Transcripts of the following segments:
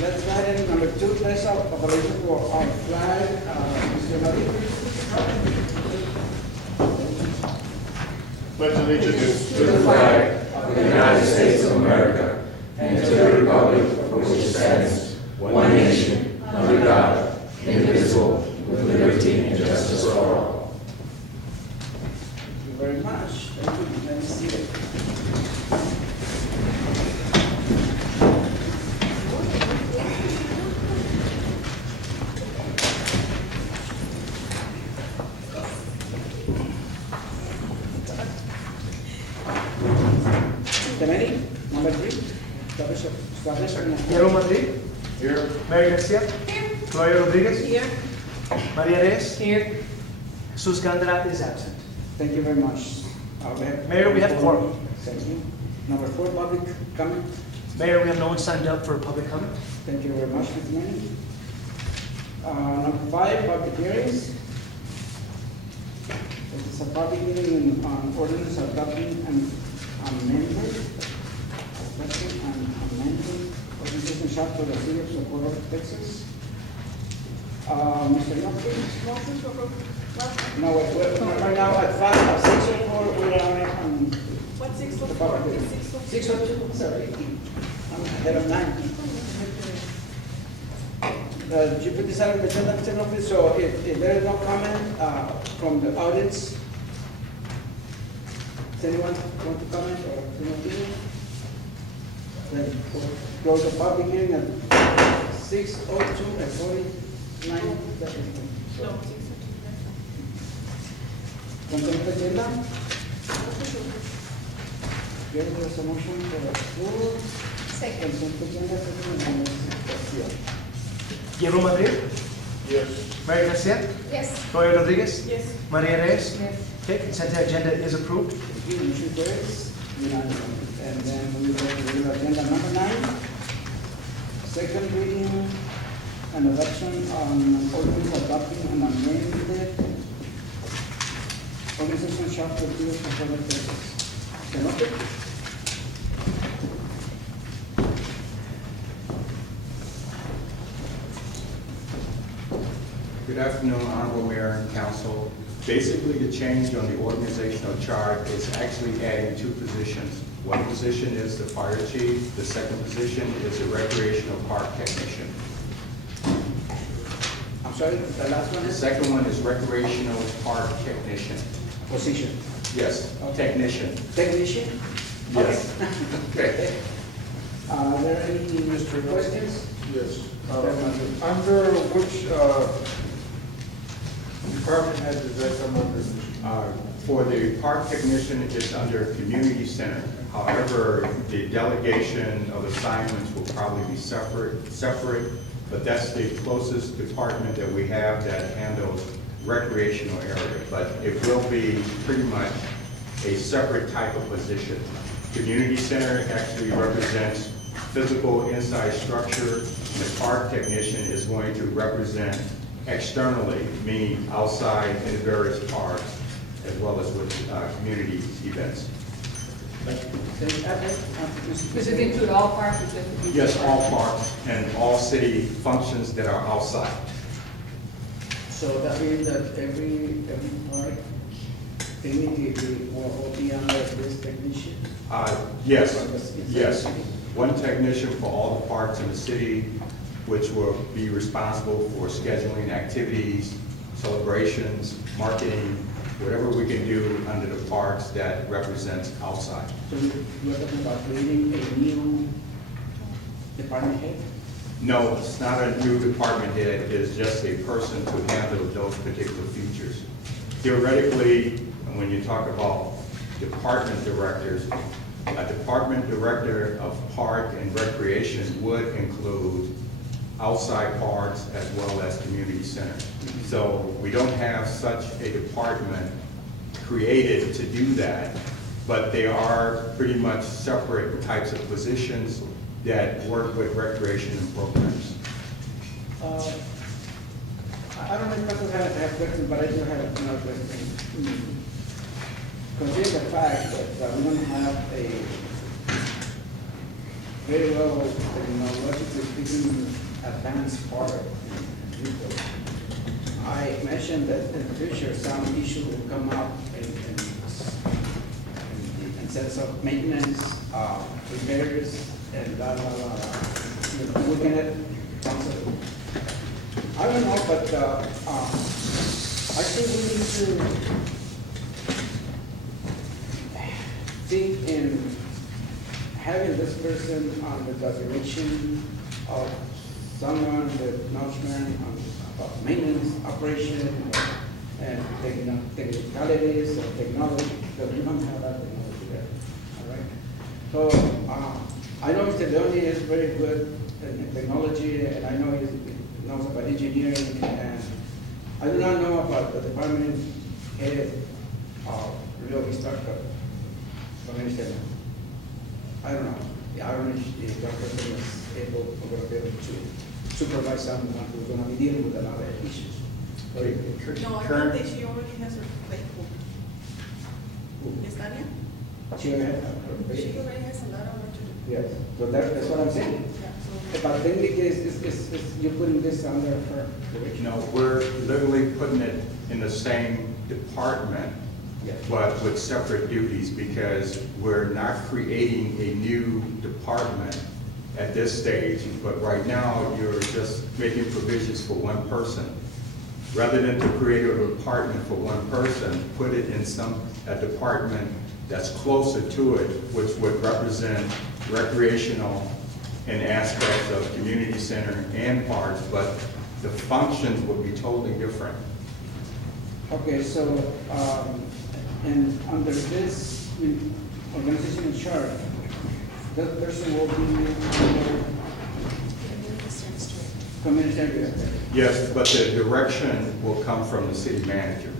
Let's go ahead and number 2, place of operation for our flag, Mr. Murray. Pledge allegiance to the flag of the United States of America and to the republic for which it stands, one nation, under God, indivisible, with liberty and justice for all. Thank you very much. Thank you. Let me see it. Committee, number 3, establish an Piero Madrid, here. Mary Garcia, Gloria Rodriguez, Here. Maria Reyes, Here. Jesus Gandara is absent. Thank you very much. Mayor, we have quorum. Thank you. Number 4, public comment. Mayor, we have no one signed up for public comment. Thank you very much, Mr. Mayor. Number 5, public hearings. This is a public hearing on ordinance adopting an amendment, organization chart for the city of Socorro, Texas. Mr. Lopez? Motion to approve. No, we're right now at 6:04, we're on What, six the or public four? hearing. 6 or 6:02, sorry. I'm ahead of 9. Did you put this out on the agenda, Mr. Lopez? So if there is no comment from the audience, does anyone want to comment or an opinion? Then we'll close the public hearing at 6:02 and 49 seconds. No, 6 or 2. Consent agenda? Here there's a motion for approval. Second. Consent agenda, second, and Garcia. Piero Madrid, Yes. Mary Garcia, Yes. Gloria Rodriguez, Yes. Maria Reyes. Yes. Okay, consent agenda is approved. Thank you, motion carries unanimously. And then we go to the agenda number 9. Second reading and adoption on an ordinance adopting an amended organization chart for the of Socorro, Texas. Mr. Lopez? Good afternoon, Honorable Mayor and Council. Basically, the change on the organizational chart is actually adding 2 positions. One position is the fire chief, the second position is a recreational park technician. I'm sorry, the last one The is second one is recreational park technician. position. Yes, technician. Technician? Yes. Okay. Are there any questions? Yes. Mr. Under which department head does that come under? For the park technician, it's under community center. However, the delegation of assignments will probably be separate, but that's the closest department that we have that handles recreational area. But it will be pretty much a separate type of position. Community center actually represents physical inside structure. The park technician is going to represent externally, meaning outside in various parks, as well as with community events. Does it include all parks? or just- Yes, all parks and all city functions that are outside. So that means that every park, technically will be under this technician? Yes. One technician for all the parks in the city, which will be responsible for scheduling activities, celebrations, marketing, whatever we can do under the parks that represents outside. So we're talking about creating a new department head? No, it's not a new department head, it's just a person to handle those particular features. Theoretically, when you talk about department directors, a department director of park and recreation would include outside parks as well as community center. So we don't have such a department created to do that, but they are pretty much separate types of positions that work with recreation and programs. I don't know if I have questions, but I do have another question. Consider the fact that we don't have a very well, logically speaking, finance part of it. I mentioned that in the future, some issue will come up in sense of maintenance, repairs, and blah, blah, blah. Looking at, I don't know, but I think we need to think in having this person on the direction of someone that knows about maintenance, operation, and technicalities of technology, because we don't have that technology there, all right? So, I know Mr. Leone is very good in technology, and I know he knows about engineering, and I do not know about the department head of Rio Vista Community. I don't know. I don't know if that person is able or going to be able to supervise someone who's going to be dealing with a lot of issues. No, I Current- think that she already has her plate full. Miss Tanya? She already has She already has a lot of work to do. yes, so that's what I'm saying. Yeah, so- But technically, is you're putting this under her direction? No, we're literally putting it in the same department, Yes. but with separate duties, because we're not creating a new department at this stage. But right now, you're just making provisions for one person. Rather than to create a department for one person, put it in a department that's closer to it, which would represent recreational and aspects of community center and parks, but the functions would be totally different. Okay, so, and under this organization in charge, that person will be under community secretary. Yes, but the direction will come from the city manager.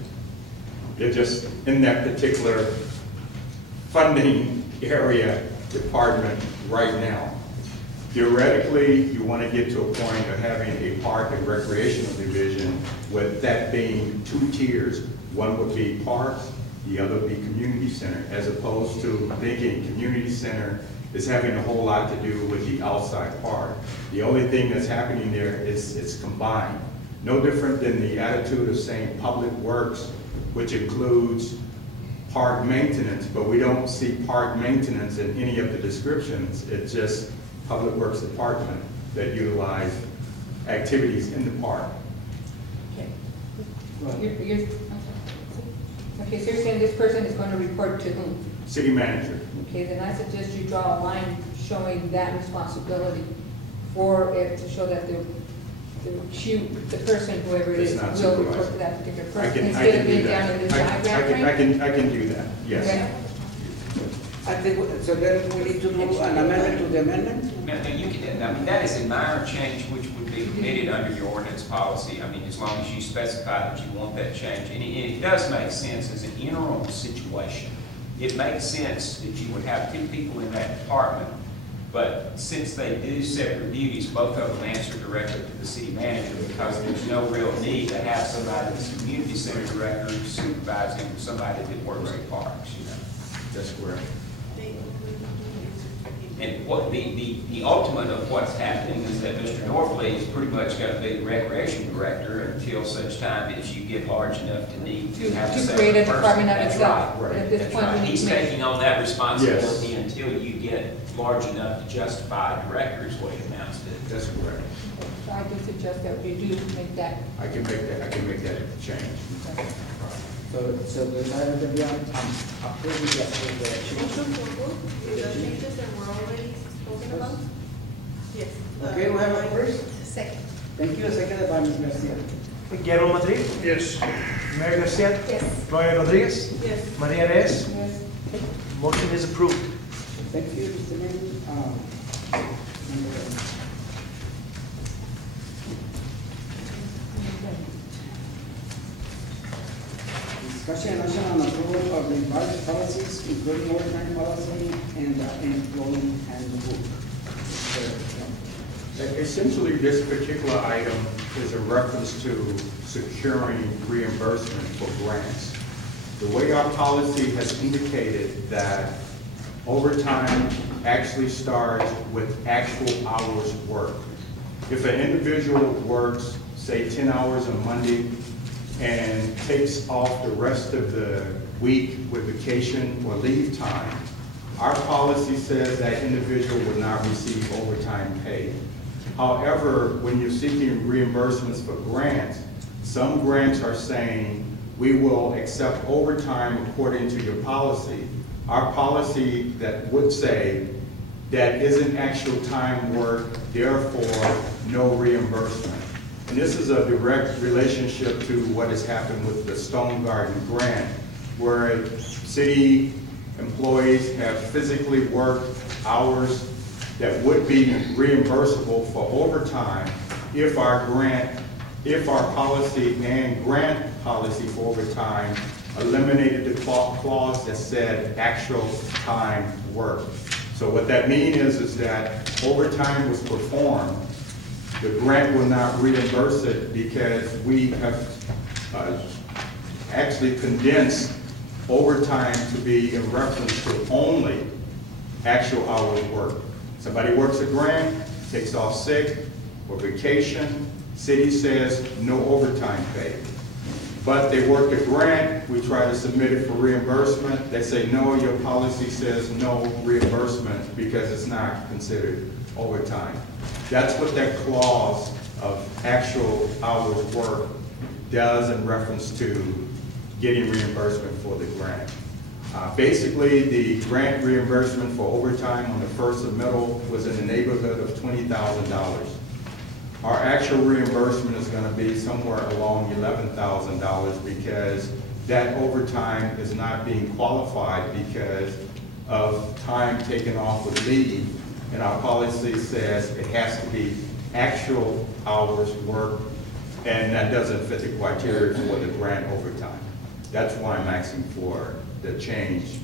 They're just in that particular funding area department right now. Theoretically, you want to get to a point of having a park and recreational division, with that being two tiers. One would be parks, the other would be community center, as opposed to thinking community center is having a whole lot to do with the outside park. The only thing that's happening there is it's combined. No different than the attitude of saying public works, which includes park maintenance, but we don't see park maintenance in any of the descriptions. It's just Public Works Department that utilize activities in the park. Okay. I'm sorry. Okay, so you're saying this person is going to report to whom? City manager. Okay, then I suggest you draw a line showing that responsibility for it, to show that the person, whoever it It's is, not will report supervised. to that particular I person, can instead of do being down that. in this diagram. I can do that, yes. Okay. I think, so then we need to do an amendment to the amendment? Now, you can, I mean, that is a minor change which would be permitted under your ordinance policy. I mean, as long as you specify that you want that change. And it does make sense as an interim situation. It makes sense that you would have two people in that department, but since they do separate duties, both of them answer directly to the city manager, because there's no real need to have somebody that's a community center director supervising somebody that works at parks, you know. That's correct. And what the ultimate of what's happening is that Mr. Norfleet is pretty much going to be the recreation director until such time as you get large enough to need to have a To separate create a person. department of That's itself. right, But at this that's point, we right. need He's to make- taking on that responsibility until you get large enough to justify a director, is what he amounts to. That's correct. So I do suggest that we do make that. I can make that change. So the item that we are approving the change. Motion to approve with the changes that were already spoken about? Yes. Okay, we have a first. Second. Thank you, seconded by Ms. Garcia. Guillermo Madrid, Yes. Mary Garcia, Yes. Gloria Rodriguez, Yes. Maria Reyes. Yes. Motion is approved. Thank you, Mr. Mayor. Discussion and action on approval of revised policies, including overtime policy and employee handbook. Essentially, this particular item is a reference to securing reimbursement for grants. The way our policy has indicated that overtime actually starts with actual hours worked. If an individual works, say, 10 hours on Monday and takes off the rest of the week with vacation or leave time, our policy says that individual will not receive overtime pay. However, when you're seeking reimbursements for grants, some grants are saying, we will accept overtime according to your policy. Our policy that would say that isn't actual time work, therefore no reimbursement. And this is a direct relationship to what has happened with the Stone Garden grant, where city employees have physically worked hours that would be reimbursable for overtime if our policy and grant policy for overtime eliminated the clause that said actual time work. So what that means is that overtime was performed, the grant will not reimburse it because we have actually condensed overtime to be in reference to only actual hours worked. Somebody works a grant, takes off sick or vacation, city says no overtime pay. But they work a grant, we try to submit it for reimbursement, they say, no, your policy says no reimbursement because it's not considered overtime. That's what that clause of actual hours work does in reference to getting reimbursement for the grant. Basically, the grant reimbursement for overtime on the first submittal was in the neighborhood of $20,000. Our actual reimbursement is going to be somewhere along $11,000 because that overtime is not being qualified because of time taken off with leave. And our policy says it has to be actual hours worked, and that doesn't fit the criteria for the grant overtime. That's why I'm asking for the change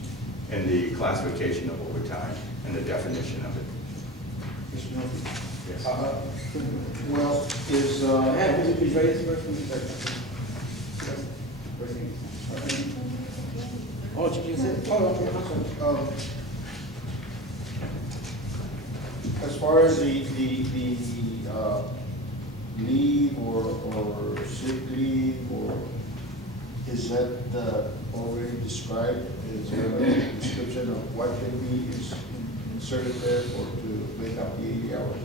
in the classification of overtime and the definition of it. Mr. Murphy? Yes. Well, is, is raised first? Oh, you said, okay, I'm sorry. As far as the leave or sick leave, or is that already described? Is there a description of what can be inserted there to make up the 80 hours?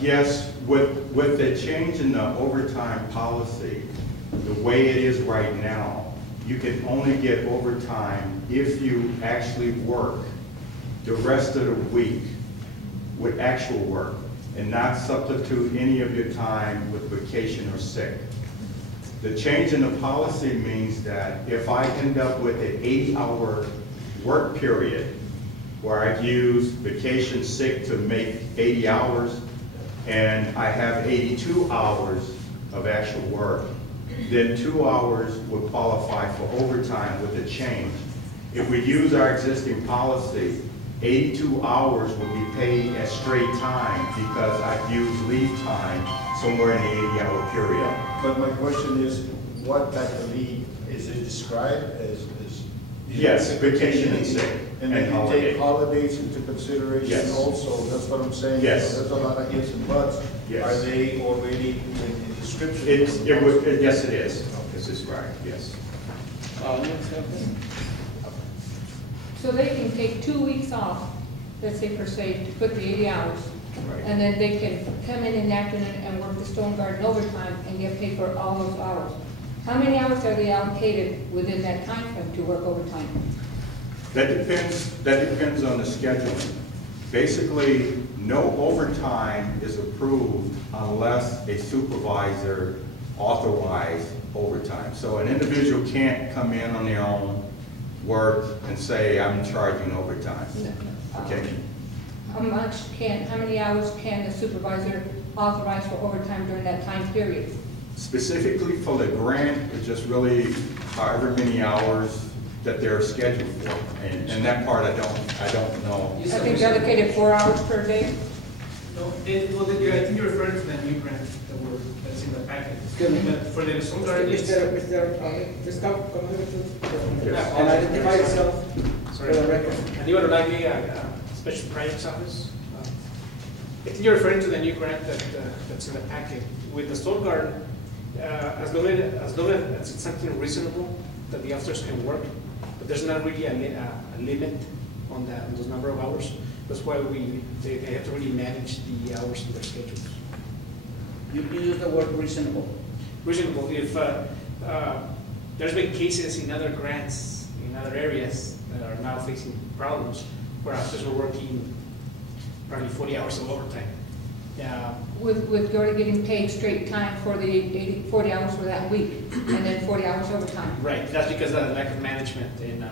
Yes, with the change in the overtime policy, the way it is right now, you can only get overtime if you actually work the rest of the week with actual work and not substitute any of your time with vacation or sick. The change in the policy means that if I end up with an 80-hour work period where I've used vacation sick to make 80 hours and I have 82 hours of actual work, then 2 hours would qualify for overtime with the change. If we use our existing policy, 82 hours will be paid as straight time because I've used leave time somewhere in the 80-hour period. But my question is, what type of leave? Is it described as? Yes, vacation and sick And and then you holiday. take holidays into consideration Yes. also, that's what I'm saying. Yes. There's a lot of ifs and buts. Yes. Are they already in description? Yes, it is. This is right, yes. So they can take 2 weeks off, let's say per se, to put the 80 hours. Right. And then they can come in the afternoon and work the Stone Garden overtime and get paid for all those hours. How many hours are they allocated within that time frame to work overtime? That depends on the scheduling. Basically, no overtime is approved unless a supervisor authorized overtime. So an individual can't come in on their own, work, and say, I'm charging overtime. Okay? How many hours can the supervisor authorize for overtime during that time period? Specifically for the grant, it's just really however many hours that they're scheduled for. And that part I don't know. I think they're allocated 4 hours per day. No, I think you're referring to the new grant that's in the packet. Excuse me. But for the Stone Garden, it's. Just come here to, Yes. and identify yourself for Sorry. the record. And you would like me at Special Projects Office? I think you're referring to the new grant that's in the packet. With the Stone Garden, as long as it's something reasonable that the officers can work, but there's not really a limit on those number of hours. That's why they have to really manage the hours in their schedules. You use the word reasonable. Reasonable, if there's been cases in other grants, in other areas that are now facing problems, where officers were working probably 40 hours of overtime. With Gordy getting paid straight time for the 40 hours for that week, and then 40 hours overtime. Right, that's because of the lack of management, and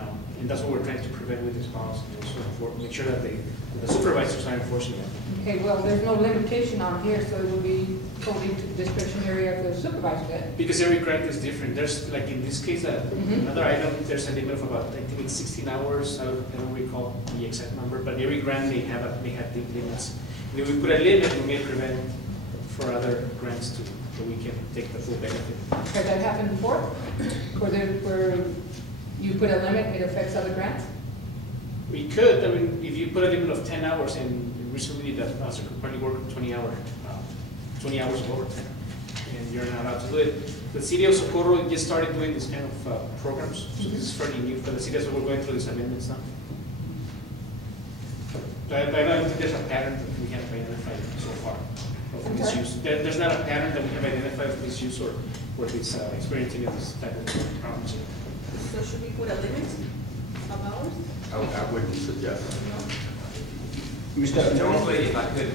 that's what we're trying to prevent with this policy, is to make sure that the supervisors are enforcing it. Okay, well, there's no limitation on here, so it would be totally to the discretionary of the supervisor then. Because every grant is different. There's, like in this case, another item, there's a limit of about, I think it's 16 hours, I don't recall the exact number, but every grant may have the limits. And if we put a limit, we may prevent for other grants to, so we can take the full benefit. Has that happened before? Where you put a limit, it affects other grants? We could, I mean, if you put a limit of 10 hours, and recently the officer could probably work 20 hours of overtime, and you're not allowed to do it. The city of Socorro just started doing this kind of programs, so this is fairly new for the city, so we're going through these amendments now. So I don't think there's a pattern that we have identified so far of misuse. There's not a pattern that we have identified of misuse or this experiencing this type of problems. So should we put a limit of hours? I wouldn't suggest that. Mr. Normally, if I could,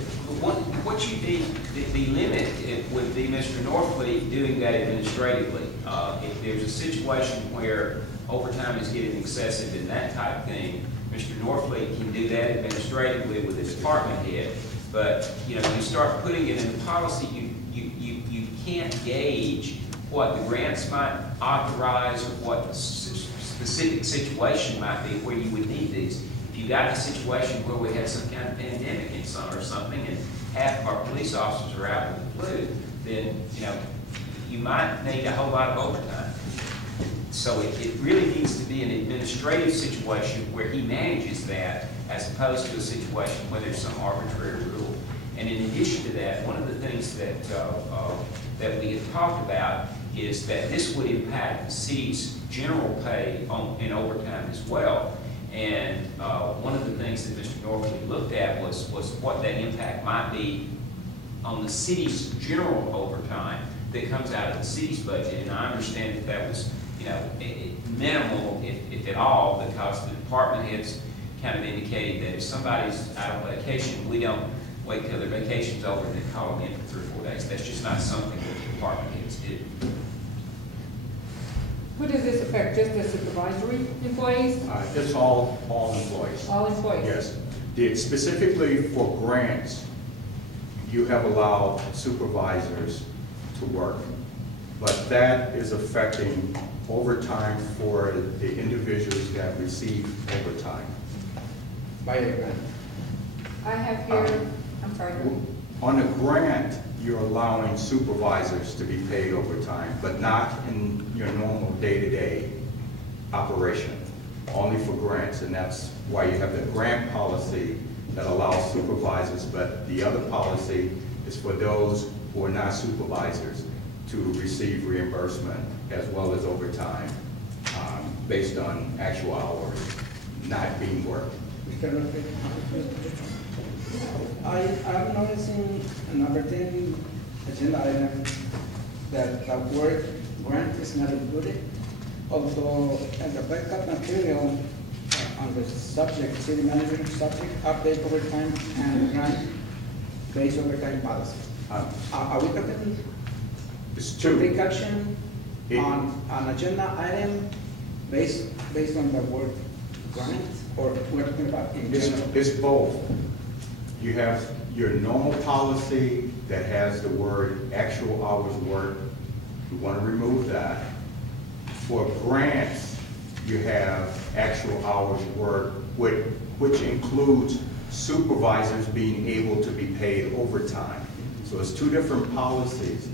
what you need, the limit it would be Mr. Norfleet doing that administratively. If there's a situation where overtime is getting excessive and that type of thing, Mr. Norfleet can do that administratively with the department head. But, you know, you start putting it in the policy, you can't gauge what the grants might authorize or what the specific situation might be where you would need these. If you got a situation where we had some kind of pandemic in summer or something, and half of our police officers are out with the flu, then, you know, you might need a whole lot of overtime. So it really needs to be an administrative situation where he manages that, as opposed to a situation where there's some arbitrary rule. And in addition to that, one of the things that that we have talked about is that this would impact the city's general pay in overtime as well. And one of the things that Mr. Norfleet looked at was what that impact might be on the city's general overtime that comes out of the city's budget. And I understand that that was, you know, minimal, if at all, because the department heads kind of indicated that if somebody's out on vacation, we don't wait till their vacation's over and then call them in for 3 or 4 days. That's just not something that the department heads do. Who does this affect, just the supervisory employees? It's all employees. All employees? Yes. Specifically for grants, you have allowed supervisors to work, but that is affecting overtime for the individuals that receive overtime. By a grant. I have here, I'm sorry. On a grant, you're allowing supervisors to be paid overtime, but not in your normal day-to-day operation, only for grants, and that's why you have the grant policy that allows supervisors, but the other policy is for those who are not supervisors to receive reimbursement as well as overtime based on actual hours not being worked. Mr. Lopez, I'm noticing in number 10 agenda item that the word grant is not included, although in the backup material on the subject, city manager subject, update overtime and grant-based overtime policy. Are we talking It's to two. take action on an agenda item based on the word grant, or we're talking about in general? It's both. You have your normal policy that has the word actual hours worked. You want to remove that. For grants, you have actual hours worked, which includes supervisors being able to be paid overtime. So it's two different policies.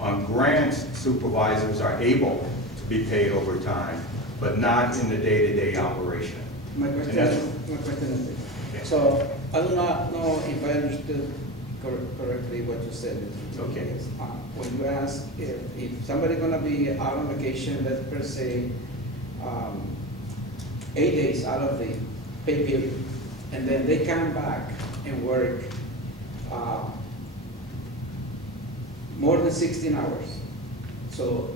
On grants, supervisors are able to be paid overtime, but not in the day-to-day operation. My question And is this. So I do not know if I understood correctly what you said. Okay. When you ask if somebody gonna be out on vacation, let's per se, 8 days out of the pay period, and then they come back and work more than 16 hours. So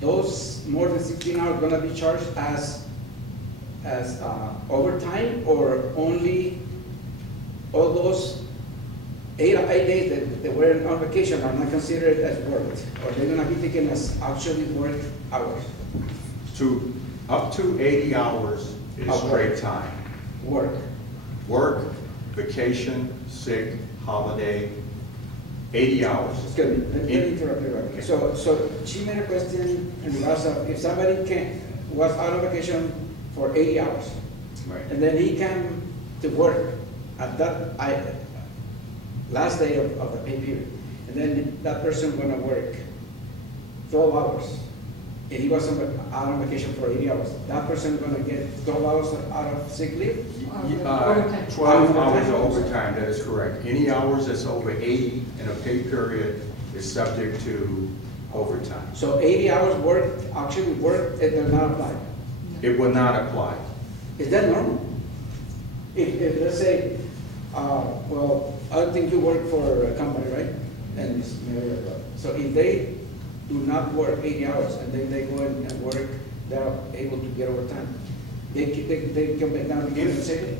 those more than 16 hours gonna be charged as overtime, or only all those 8 days that they were on vacation are not considered as worked, or they're gonna be taken as actually worked hours? Up to 80 hours is Of work. straight time. Work. Work, vacation, sick, holiday, 80 hours. Excuse me, let me interrupt you right here. So she made a question in regards of if somebody was out on vacation for 80 hours, Right. and then he came to work at that, last day of the pay period, and then that person gonna work 12 hours, and he was out on vacation for 80 hours, that person gonna get 12 hours out of sick leave? Overtime. 12 hours of overtime, that is correct. Any hours that's over 80 in a pay period is subject to overtime. So 80 hours worked, actually worked, it does not apply. It will not apply. Is that normal? If let's say, well, I think you work for a company, right? And it's so if they do not work 80 hours and then they go in and work, they're able to get overtime. They can make down the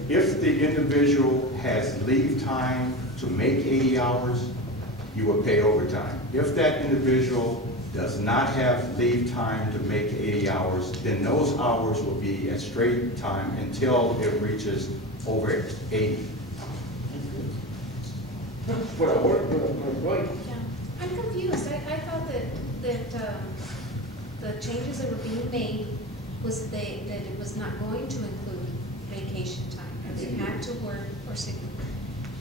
If the individual has leave time to make 80 hours, you will pay overtime. If that individual does not have leave time to make 80 hours, then those hours will be at straight time until it reaches over 80. For a work, for an employee. Yeah. I'm confused. I thought that the changes that were being made was that it was not going to include vacation time. That they had to work, or sick leave.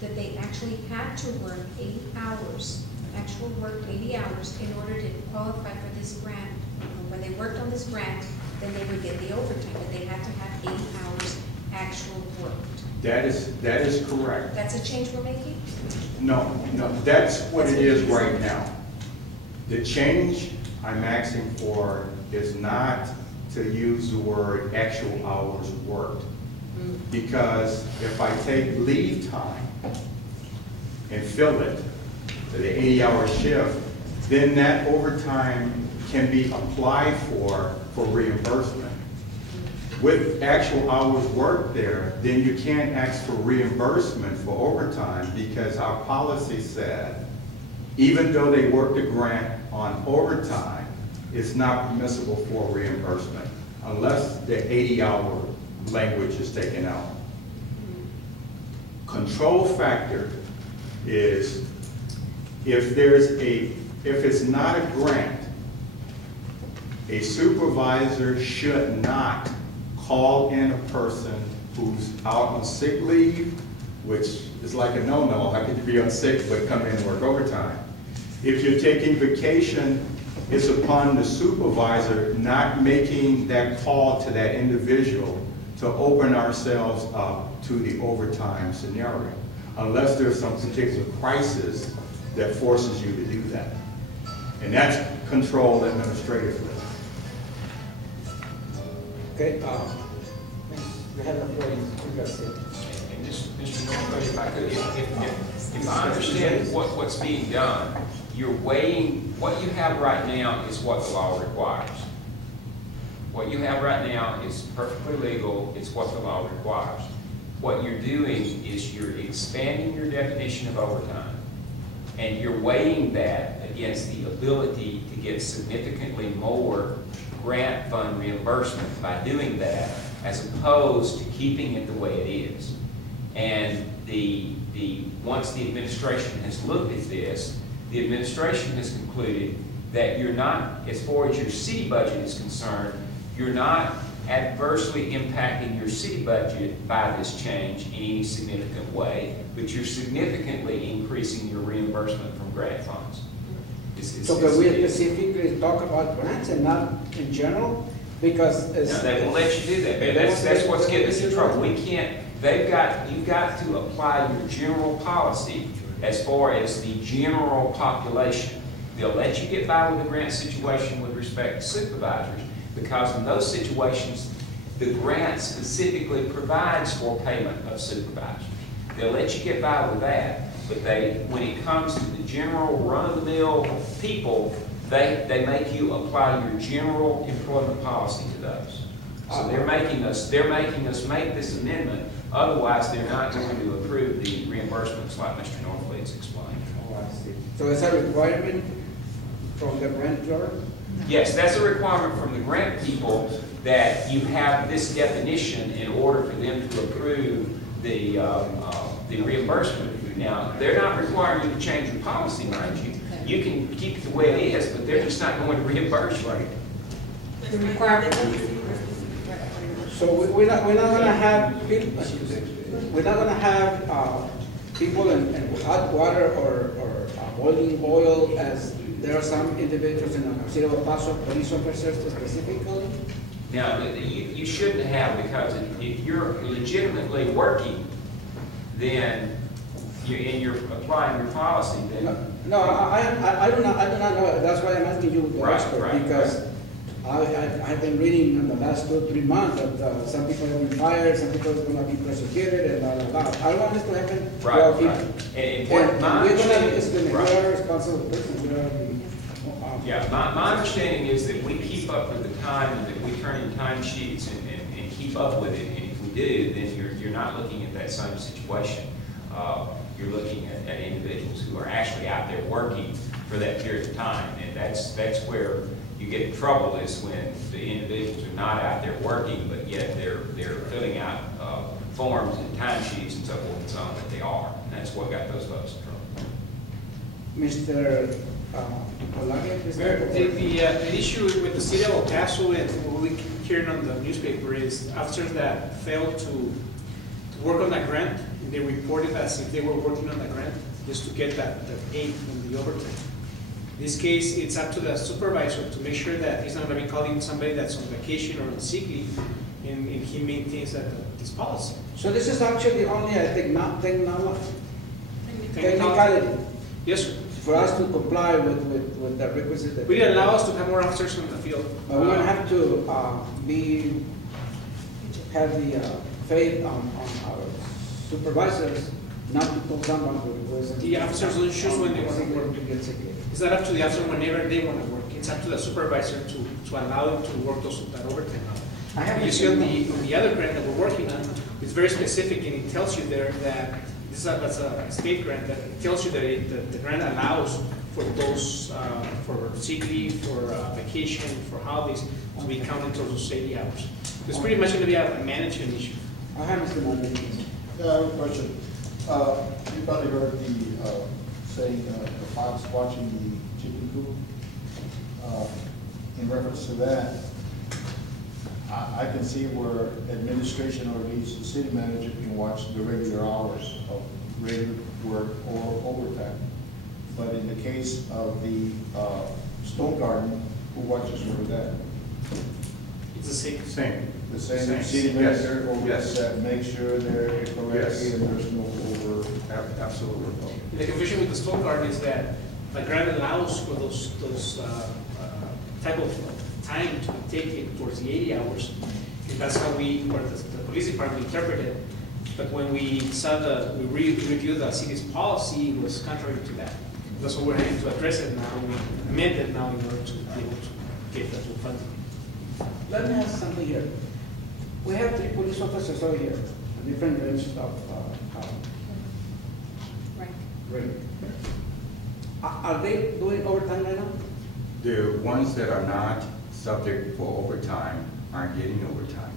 That they actually had to work 80 hours, actual work 80 hours in order to qualify for this grant. When they worked on this grant, then they would get the overtime, but they had to have 80 hours actual worked. That is correct. That's a change we're making? No, that's what it is right now. The change I'm asking for is not to use the word actual hours worked. Because if I take leave time and fill it to the 80-hour shift, then that overtime can be applied for reimbursement. With actual hours worked there, then you can't ask for reimbursement for overtime, because our policy said, even though they worked a grant on overtime, it's not permissible for reimbursement unless the 80-hour language is taken out. Control factor is if it's not a grant, a supervisor should not call in a person who's out on sick leave, which is like a no-no. How could you be on sick but come in and work overtime? If you're taking vacation, it's upon the supervisor not making that call to that individual to open ourselves up to the overtime scenario, unless there's some particular crisis that forces you to do that. And that's controlled administratively. Okay, we have the floor, you guys say. And Mr. Northwood, if I could, if I understand what's being done, you're weighing, what you have right now is what the law requires. What you have right now is perfectly legal, it's what the law requires. What you're doing is you're expanding your definition of overtime, and you're weighing that against the ability to get significantly more grant fund reimbursement by doing that, as opposed to keeping it the way it is. And once the administration has looked at this, the administration has concluded that you're not, as far as your city budget is concerned, you're not adversely impacting your city budget by this change in any significant way, but you're significantly increasing your reimbursement from grant funds. So can we specifically talk about grants and not in general? Because it's. No, they won't let you do that, man. That's what's getting us in trouble. We can't, you've got to apply your general policy as far as the general population. They'll let you get by with the grant situation with respect to supervisors, because in those situations, the grant specifically provides for payment of supervisors. They'll let you get by with that, but when it comes to the general run-of-the-mill people, they make you apply your general employment policy to those. So they're making us make this amendment, otherwise they're not going to approve the reimbursements like Mr. Norfleet's explained. Oh, I see. So is that a requirement from the grantor? Yes, that's a requirement from the grant people, that you have this definition in order for them to approve the reimbursement. Now, they're not requiring you to change your policy, mind you. You can keep it the way it is, but they're just not going to reimburse you. The requirement. So we're not gonna have people, we're not gonna have people in hot water or boiling oil, as there are some individuals in the city of El Paso, police officers specifically? Now, you shouldn't have, because if you're legitimately working, then you're applying your policy, then. No, I do not know, that's why I'm asking you the Right, expert, right, because I've been reading in the last 2 or 3 months that some people have been fired, some people are gonna be prosecuted, and blah, blah, blah. I don't want this to happen to our Right, people. right. And And what my we're gonna understanding estimate, we right. are responsible persons, we are the. Yeah, my understanding is that we keep up with the time, and that we turn in time sheets and keep up with it. And if we do, then you're not looking at that same situation. You're looking at individuals who are actually out there working for that period of time. And that's where you get in trouble, is when the individuals are not out there working, but yet they're filling out forms and time sheets and so forth and so on that they are. And that's what got those folks in trouble. Mr. Olague, please. The issue with the city of El Paso, and what we keep hearing on the newspaper, is officers that fail to work on that grant, and they reported as if they were working on the grant, just to get that pay from the overtime. In this case, it's up to the supervisor to make sure that he's not going to be calling somebody that's on vacation or on sick leave, and he maintains this policy. So this is actually only a technicality Yes, sir. for us to comply with the requisite. that- We didn't allow us to have more officers in the field. But we're gonna have to have the faith on our supervisors not to pull someone who isn't. The officers don't choose when they want to work. To get sick leave. It's not up to the officer whenever they want to work. It's up to the supervisor to allow them to work that overtime. I haven't You see on seen the other grant that we're working on, it's very specific, and it tells you there that that's a state grant, that it tells you that the grant allows for those, for sick leave, for vacation, for holidays, to be counted towards those 80 hours. It's pretty much going to be a management issue. I haven't seen one. Yeah, I have a question. You probably heard the saying, the fox watching the chicken coop. In reference to that, I can see where administration, or at least the city manager, can watch the regular hours of regular work or overtime. But in the case of the Stone Garden, who watches over that? It's the same. Same. The same Same. city Yes. manager over Yes. that, make sure they're correct, Yes. and there's no over. Absolutely. The confusion with the Stone Garden is that the grant allows for those type of time to be taken towards the 80 hours. And that's how the police department interpreted it. But when we reviewed the city's policy, it was contrary to that. That's what we're having to address it now, we amend it now in order to be able to get that full funding. Let me ask something here. We have 3 police officers over here, a different range of Right. rate. Are they doing overtime right now? The ones that are not subject for overtime aren't getting overtime.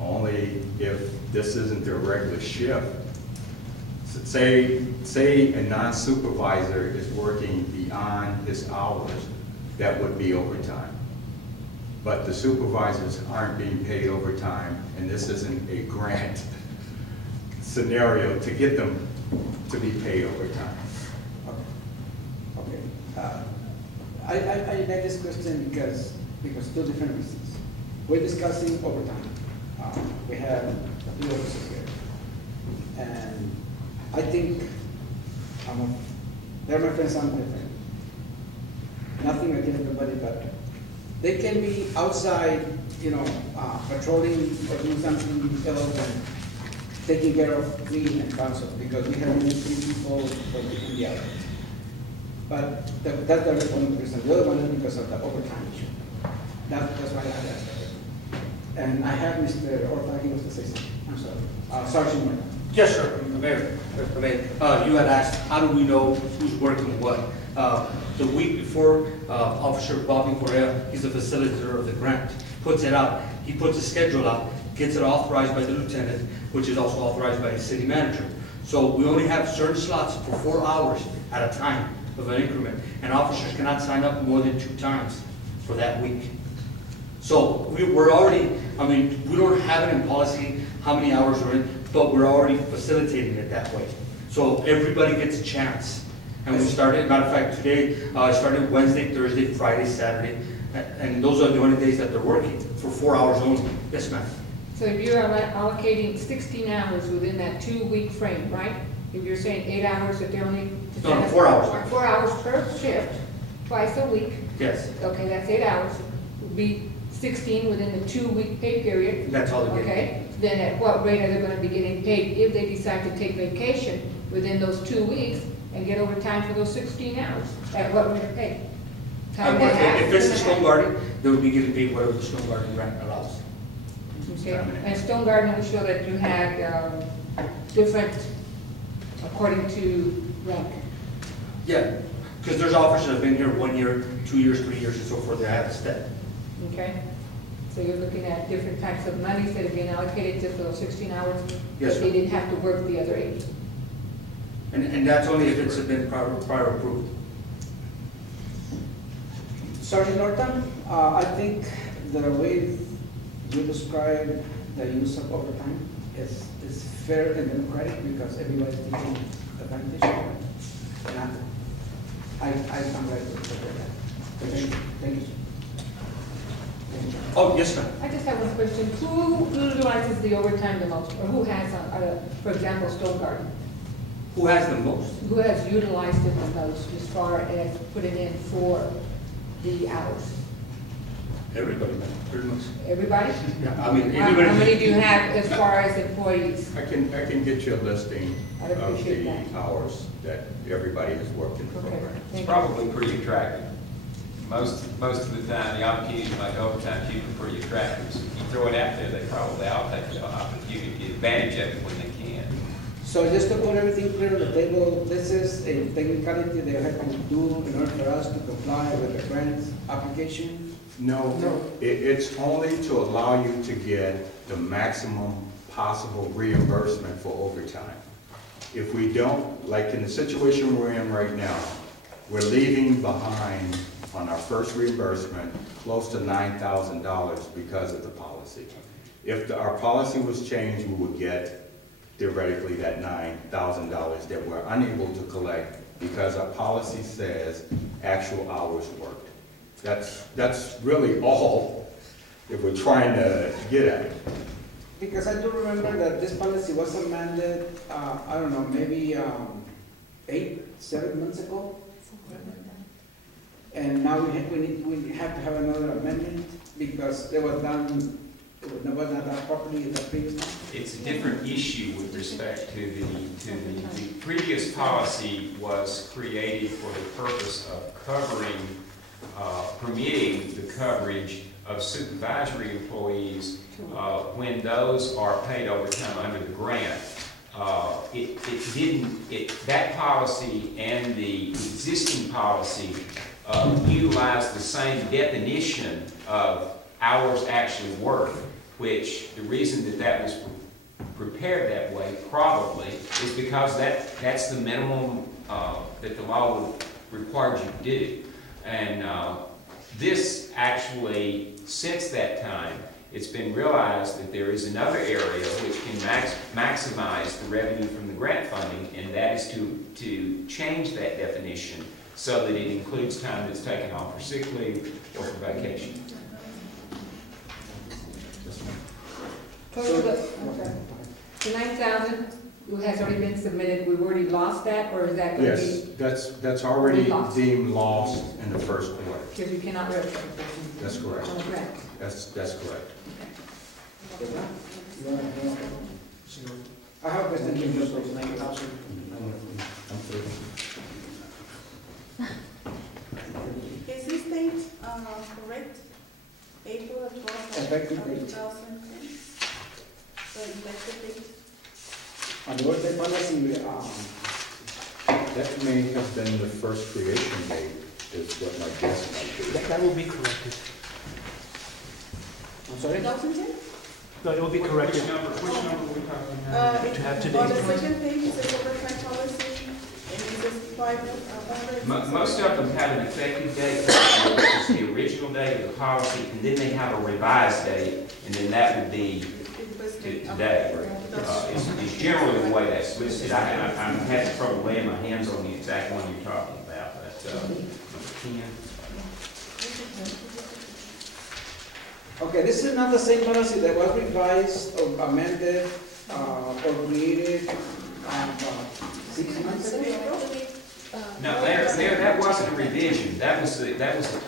Only if this isn't their regular shift. Say a non-supervisor is working beyond his hours, that would be overtime. But the supervisors aren't being paid overtime, and this isn't a grant scenario to get them to be paid overtime. Okay. I made this question because 2 different reasons. We're discussing overtime. We have 3 officers here. And I think they're my friends, I'm my friend. Nothing against everybody, but they can be outside, patrolling or doing something else and taking care of me and council, because we have only 3 people working in the hour. But that's the one reason. The other one is because of the overtime issue. That's why I asked. And I have Mr. Orta, he wants to say something. I'm sorry. Sergeant Martin. Yes, sir, Mayor. You had asked, how do we know who's working what? The week before, Officer Bobby Correa, he's the facilitator of the grant, puts it out. He puts a schedule out, gets it authorized by the lieutenant, which is also authorized by the city manager. So we only have certain slots for 4 hours at a time of an increment, and officers cannot sign up more than 2 times for that week. So we're already, we don't have it in policy how many hours we're in, but we're already facilitating it that way. So everybody gets a chance. And we started, matter of fact, today, I started Wednesday, Thursday, Friday, Saturday, and those are the only days that they're working for 4 hours only. Yes, ma'am. So if you're allocating 16 hours within that 2-week frame, right? If you're saying 8 hours, that they're only. No, 4 hours. 4 hours per shift, twice a week. Yes, Okay, that's 8 hours. Would be 16 within the 2-week pay period. that's all they're getting. Okay, then at what rate are they gonna be getting paid if they decide to take vacation within those 2 weeks and get overtime for those 16 hours? At what rate of pay? Time and a half? If it's the stone garden, they would be getting paid whatever the stone garden grant allows. Okay, and Stone Garden will show that you had different, according to rank. Yeah, because there's officers that have been here 1 year, 2 years, 3 years, and so forth, they have a step. Okay? So you're looking at different types of monies that are being allocated just for those 16 hours? Yes, But sir. they didn't have to work the other 8. And that's only if it's been prior approved. Sergeant Norton, I think the way you describe the use of overtime is fair and democratic because everybody's taking advantage of it. And I'm ready to support that. Thank you. Thank you. Oh, yes, ma'am. I just have one question. Who utilizes the overtime the most? Or who has, for example, Stone Garden? Who has the most? Who has utilized it the most as far as putting in for the hours? Everybody, ma'am, pretty much. Everybody? Yeah, How many do you have as far as employees? I can get you a listing I'd of appreciate the that. hours that everybody has worked in the Okay, program. thank It's you. probably pretty attractive. Most of the time, the opportunity to make overtime keep them pretty attractive. So if you throw it out there, they probably all take the job, but you can get advantage of it when they can. So just to put everything clear on the table, this is a technicality they have to do in order for us to comply with the grant application. No, it's only to allow you to get the maximum possible reimbursement for overtime. If we don't, like in the situation we're in right now, we're leaving behind on our first reimbursement close to $9,000 because of the policy. If our policy was changed, we would get theoretically that $9,000 that we're unable to collect because our policy says actual hours worked. That's really all that we're trying to get at. Because I do remember that this policy was amended, I don't know, maybe 7 months ago. And now we have to have another amendment because it was not done properly in the previous one. It's a different issue with respect to the previous policy was created for the purpose of permitting the coverage of supervisory employees when those are paid overtime under the grant. That policy and the existing policy utilize the same definition of hours actually worked, which the reason that was prepared that way probably is because that's the minimum that the law requires you to do. And this actually, since that time, it's been realized that there is another area which can maximize the revenue from the grant funding, and that is to change that definition so that it includes time that's taken off for sick leave or for vacation. Total, okay. The 9,000 has already been submitted, we've already lost that, or is that going to Yes, be? that's already Lost. deemed lost in the first quarter. Because you cannot retrofit That's correct. on the grant. That's correct. I have a question. I'm through. Is this date correct? April 12th Effective of date. 2010? The effective date? On the workday policy, That may have been the first creation date, is what my guess might be. That will be corrected. I'm sorry? 2010? No, it will be corrected. To have On today. the second page, it says overtime policy, and it says 500. Most of them have an effective date, which is the original date of the policy, and then they have a revised date, and then that would be today. It's generally the way that's listed. I'm having trouble laying my hands on the exact one you're talking about, but, Ken? Okay, this is not the same policy that was revised or amended or created 6 months ago. No, there, that wasn't a revision. That was a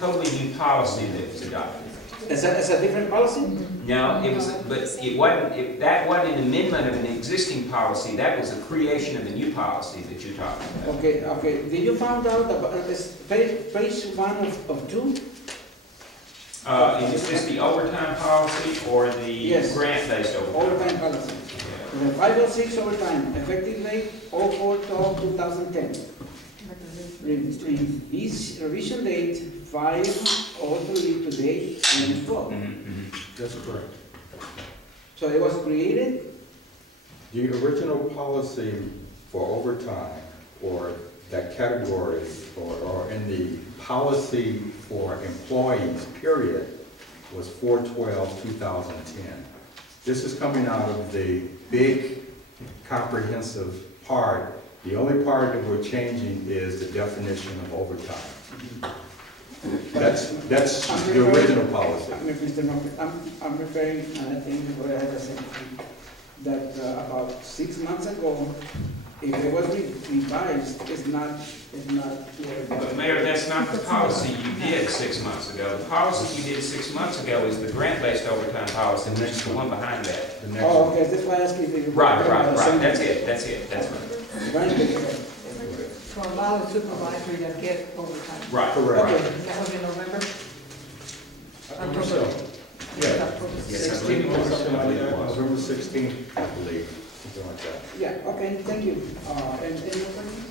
totally new policy that was adopted. Is that a different policy? No, it was, but it wasn't, that wasn't an amendment of an existing policy. That was a creation of a new policy that you're talking about. Okay. Did you find out about this page 1 of 2? Is this the overtime policy or the Yes. grant-based overtime? Overtime policy. The 506 overtime, effective date 04/12/2010. Revision date 5/03 today and 12. That's correct. So it was created, The original policy for overtime, or that category, or in the policy for employees, period, was 4/12/2010. This is coming out of the big comprehensive part. The only part that we're changing is the definition of overtime. That's the original policy. Mr. Murphy, I'm referring, and I think what I had to say, that about 6 months ago, if it was revised, it's not clear. But Mayor, that's not the policy you did 6 months ago. The policy you did 6 months ago is the grant-based overtime policy, and there's the one behind that. The next Oh, one. okay, that's why I asked if you. Right. That's it, that's right. Right. For a lot of supervisory that get overtime. Right. Correct. Okay. That was in November? I believe so. Yeah. October. Yes, I believe it was. November 16th, I believe, something like that. Yeah, okay, thank you. And any other questions?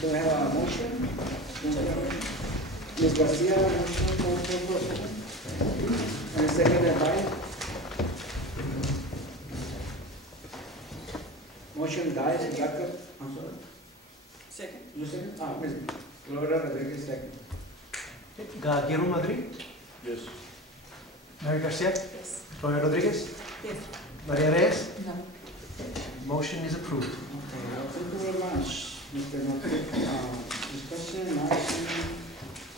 Do I have a motion? Ms. Garcia, motion for approval. And seconded by? Motion dies, backup, I'm sorry. Second. You second? Ms. Gloria Rodriguez, second. Guerrero Madrid, Yes. Mary Garcia, Yes. Gloria Rodriguez, Yes. Maria Reyes. No. Motion is approved. Okay, thank you very much, Mr. Martin. Discussion and action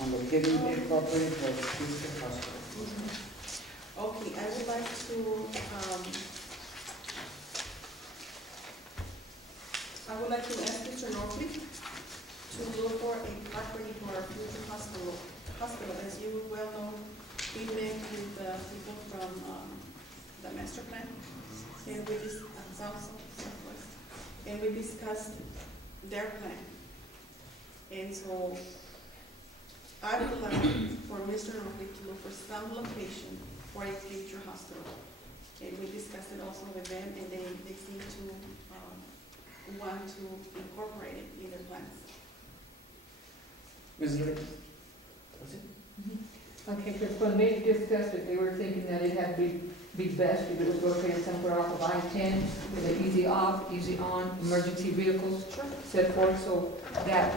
on locating a property for future hospital. Okay, I would like to ask Mr. Norfleet to look for a property for our future hospital. As you well know, we met with the people from the master plan, and we Southwest, and we discussed their plan. And so I would like for Mr. Norfleet to look for some location for a future hospital. And we discussed it also with them, and they seem to want to incorporate it in their plans. Ms. Rodriguez? That's it? Okay, because when they discussed it, they were thinking that it had to be best if it was located somewhere off of I-10, with an easy off, easy on, emergency vehicles set forth, so that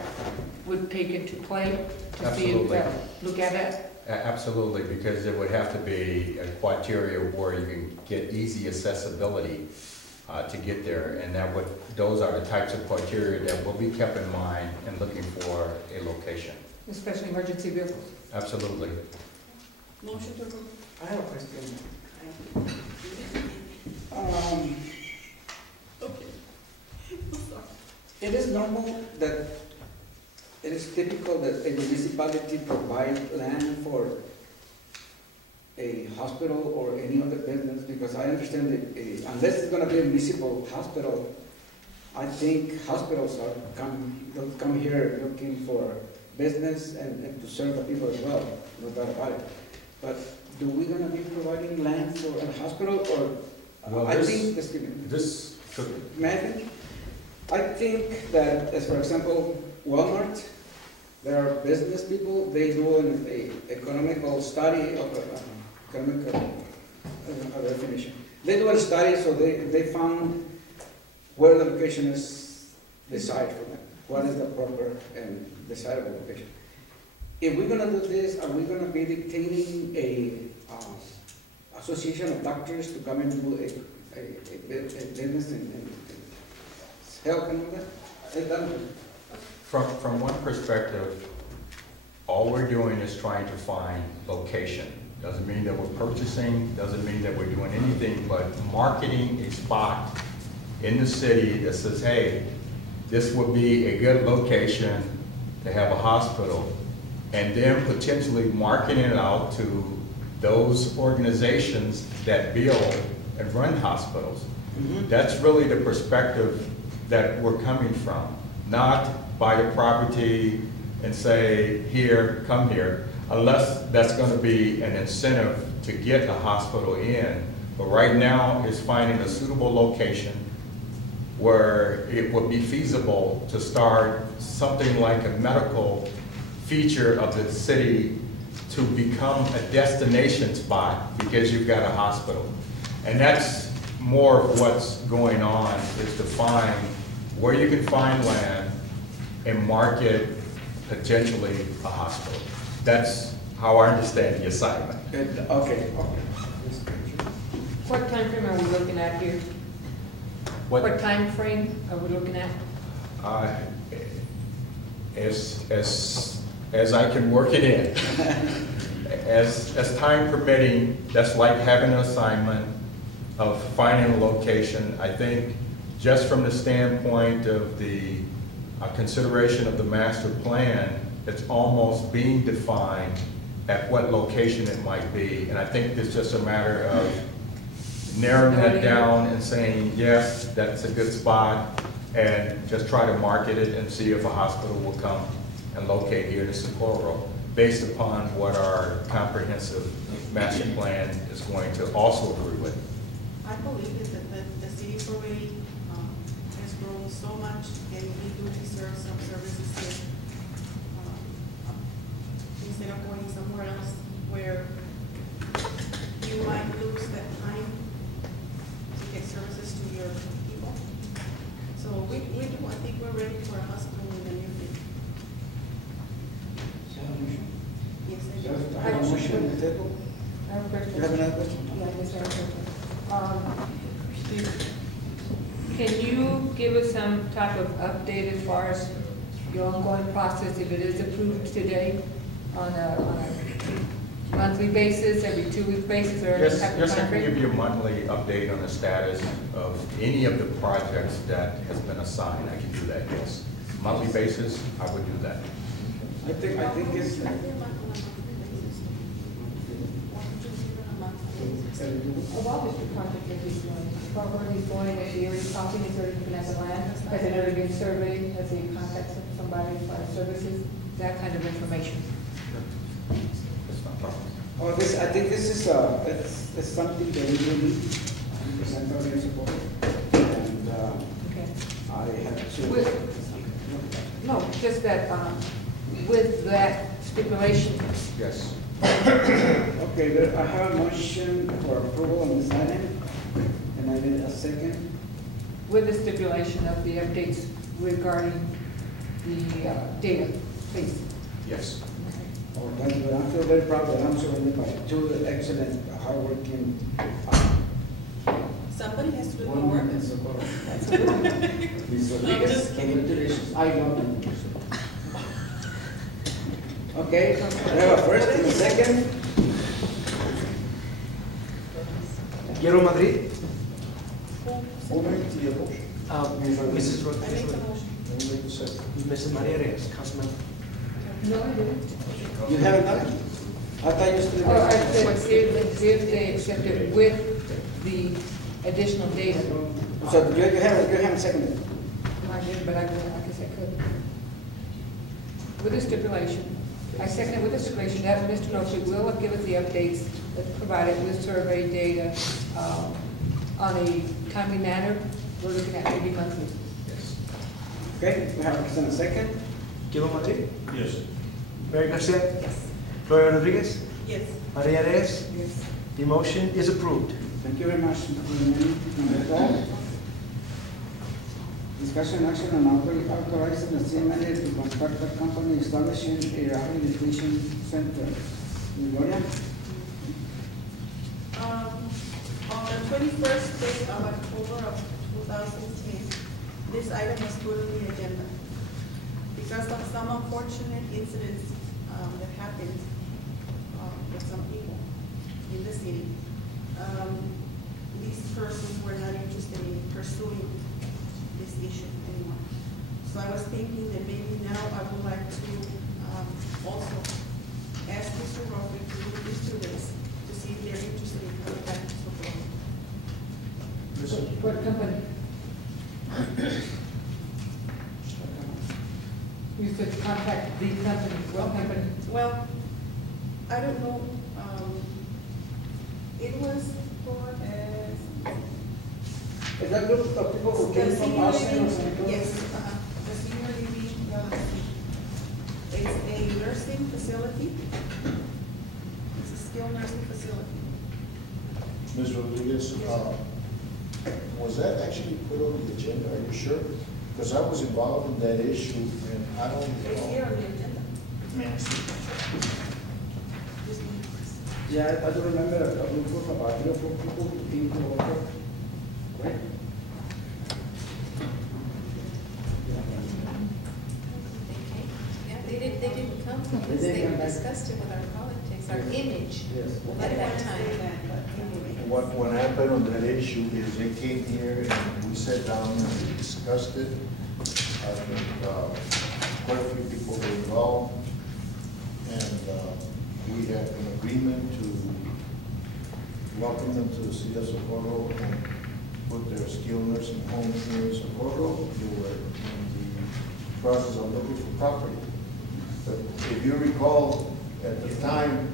would take into play to see if, Absolutely. look at it. Absolutely, because it would have to be a criteria where you can get easy accessibility to get there, and those are the types of criteria that will be kept in mind in looking for a location. Especially emergency vehicles. Absolutely. Motion to approve. I have a question. It is normal that, it is typical that a municipality provide land for a hospital or any other business, because I understand that unless it's gonna be a municipal hospital, I think hospitals they'll come here looking for business and to serve the people as well, no doubt about it. But do we gonna be providing land for a hospital, or? Well, I this- think, excuse me, This, may I finish? I think that, as for example, Walmart, there are business people, they do an economical study of, definition. They do a study, so they found where the location is desired for them, what is the proper and desirable location. If we're gonna do this, are we gonna be dictating a association of doctors to come and do a business and help and all that? from one perspective, all we're doing is trying to find location. Doesn't mean that we're purchasing, doesn't mean that we're doing anything but marketing a spot in the city that says, hey, this would be a good location to have a hospital, and then potentially marketing it out to those organizations that build and run hospitals. That's really the perspective that we're coming from, not buy the property and say, here, come here, unless that's gonna be an incentive to get a hospital in. But right now, it's finding a suitable location where it would be feasible to start something like a medical feature of the city to become a destination spot because you've got a hospital. And that's more of what's going on, is to find where you can find land and market potentially a hospital. That's how I understand the assignment. Okay. What time frame are we looking at here? What time frame are we looking at? As I can work it in. As time permitting, that's like having an assignment of finding a location. I think just from the standpoint of the consideration of the master plan, it's almost being defined at what location it might be. And I think it's just a matter of narrowing that down and saying, yes, that's a good spot, and just try to market it and see if a hospital will come and locate here in Socorro, based upon what our comprehensive master plan is going to also agree with. I believe is that the city already has grown so much, and we do deserve some services here. Instead of going somewhere else where you might lose that time to get services to your people. So we do, I think we're ready for a hospital in the near future. Yes, I do. I have a motion on the table. I have a question. You have another question? Yeah, yes, I have a question. Can you give us some type of update as far as your ongoing process, if it is approved today, on a monthly basis, every 2-week basis, or any type of Yes, I can timeframe? give you a monthly update on the status of any of the projects that has been assigned. I can do that, yes. Monthly basis, I would do that. I think it's, About this project that he's doing, where he's going, is he already talking, is already looking at the land? Has it already been surveyed? Has he contacted somebody for services? That kind of information. That's not a problem. oh, I think this is, it's something that we do need, 100% already support. And, Okay. I have to. No, just that, with that stipulation, Yes. Okay, I have a motion for approval on this item, and I need a second. with the stipulation of the updates regarding the data, please. Yes. Oh, thank you. I feel very proud that I'm surrounded by two excellent, hardworking. Somebody has to do the women work. in Socorro. Ms. Rodriguez, congratulations. I love them. Okay, we have a first and a second. Guillermo Madrid. Who made the motion? Mrs. I make the Rodriguez. motion. second. Mrs. Maria Reyes, Councilman. No, I didn't. You haven't done it? I thought you still. Oh, I said if they accept it with the additional data. So you haven't seconded. I did, but I guess I could. With the stipulation, I second it with the stipulation that Mr. Noakes will give us the updates that provided with survey data on a timely manner. We're looking at maybe monthly. Okay, we have a second. Guillermo Martin. Yes. Mary Garcia. Yes. Gloria Rodriguez. Yes. Maria Reyes. Yes. The motion is approved. Thank you very much. Number 12. Discussion action on authorizing the city manager to contract a company establishing a rehabilitation center. Gloria? On the 21st day of October of 2010, this item was put on the agenda. Because of some unfortunate incidents that happened with some people in the city, these persons were not interested in pursuing this issue anymore. So I was thinking that maybe now I would like to also ask Mr. Rofick to look into this, to see if they're interested in coming back to support. What company? You said contact the company, what company? Well, I don't know, it was for Is that group of people who the came from senior RCM or living, something? yes, the senior living, it's a nursing facility. It's a skilled nursing facility. Ms. Rodriguez, was that actually put on the agenda, are you sure? Because I was involved in that issue, and I don't It's here recall. on the agenda. Just need to- Yeah, I do remember a group of about 3 or 4 people who came to work. Right? Yeah, they didn't come They because didn't they come back. discussed it with our politics, our image Yes. I at didn't that want to say time. that, but anyway. What happened on that issue is they came here and we sat down and we discussed it. I think quite a few people were involved. And we had an agreement to welcome them to the city of Socorro and put their skilled nursing home here in Socorro. They were in the process of looking for property. But if you recall, at the time,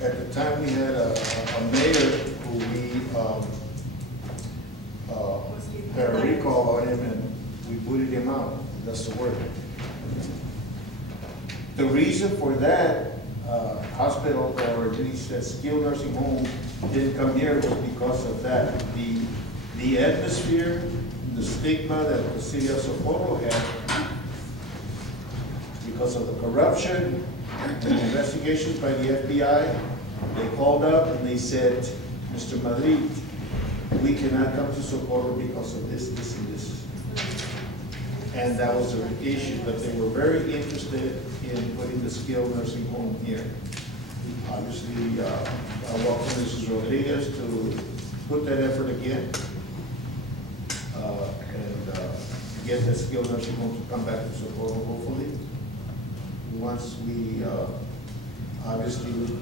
we had a mayor who we had a recall on him and we booted him out. That's the word. The reason for that hospital, or at least a skilled nursing home, didn't come here was because of that. The atmosphere, the stigma that the city of Socorro had, because of the corruption, and the investigations by the FBI, they called up and they said, Mr. Madrid, we cannot come to Socorro because of this, this, and this. And that was their issue, but they were very interested in putting the skilled nursing home here. Obviously, I welcome Mrs. Rodriguez to put that effort again, and get the skilled nursing home to come back to Socorro, hopefully. Once we, obviously,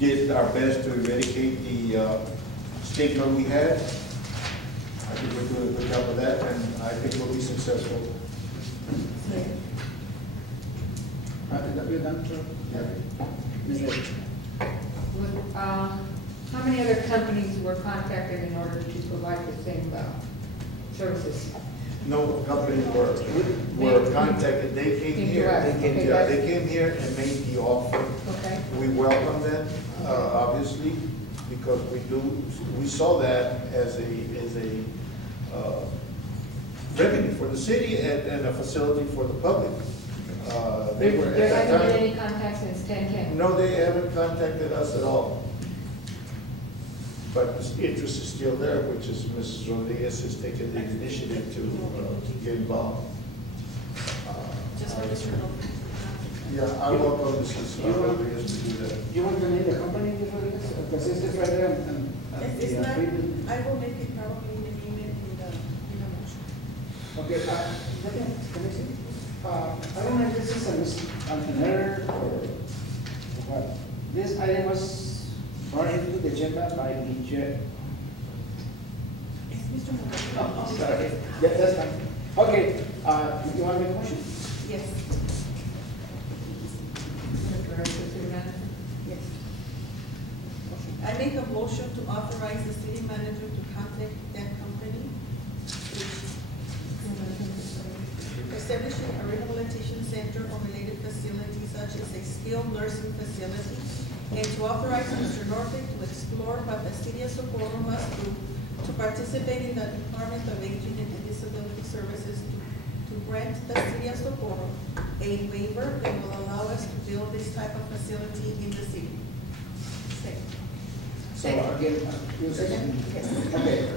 did our best to eradicate the stigma we had. I think we're doing a good job of that, and I think we'll be successful. I think that we're done, sir. Yeah. Ms. Lake. How many other companies were contacted in order to provide the same services? No companies were contacted, they came Came to here. us. Okay, Yeah, that's- they came here and made the offer. Okay. We welcome them, obviously, because we saw that as a revenue for the city and a facility for the public. They were There at hasn't that been time. any contact since 10/10. No, they haven't contacted us at all. But the interest is still there, which is Mrs. Rodriguez has taken the initiative to get involved. Just for Mr. Lopez. Yeah, I welcome Mrs. Rodriguez to do that. You want to name the company, Ms. Rodriguez? Because it's right there and. It's not, I will make it probably in the email in the motion. Okay, can I see? I don't know if this is an error or what. This item was brought into the agenda by the chair. It's Mr. Morales. Oh, sorry. Yeah, that's fine. Okay, you want to make a motion? Yes, Direct the city manager. yes. I make a motion to authorize the city manager to contact that company, establishing a rehabilitation center or related facility such as a skilled nursing facility, and to authorize Mr. Norford to explore what the city of Socorro must do to participate in the Department of Aging and Disability Services to grant the city of Socorro a waiver that will allow us to build this type of facility in the city. Second. So again, you second? Yes. Okay,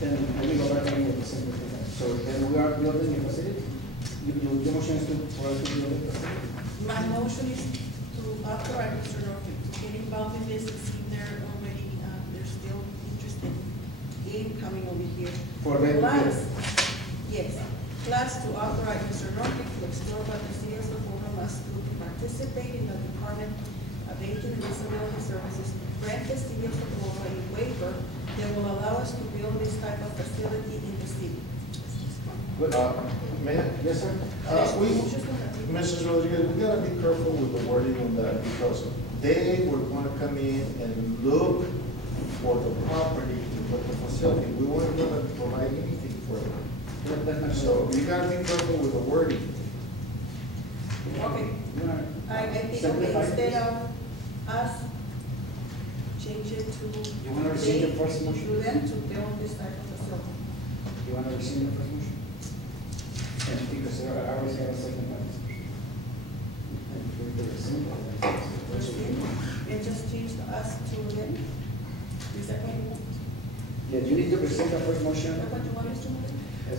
then let me go back again with the same thing. So then we are building a facility? Your motion is for us to build a facility? My motion is to authorize Mr. Norford to get involved in this and see if they're already, they're still interested in coming over here. For them to Plus, build. yes, plus to authorize Mr. Norford to explore what the city of Socorro must do to participate in the Department of Aging and Disability Services to grant the city of Socorro a waiver that will allow us to build this type of facility in the city. Good. Mayor? Yes, sir? Mrs. Rodriguez, we gotta be careful with the wording on that, because they were gonna come in and look for the property to put the facility. We weren't gonna provide anything for them. So you gotta be careful with the wording. Okay, You wanna I think, simplify instead this? of us, change it to. You wanna rescind the first motion? To them to build this type of facility. You want to rescind the first motion? And because I always have a second one. And for the rescind, And just change the us to them. Is that what you want? yeah, you need to rescind the first Is motion. that what you want us to do?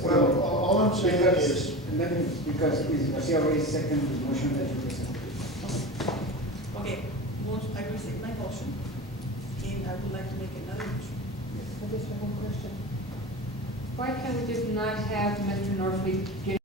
Well, all I'm saying is, Because Garcia already seconded the motion that you presented. Okay, I rescind my motion, and I would like to make another motion. I just have one question. Why can't we just not have Mr. Norfleet get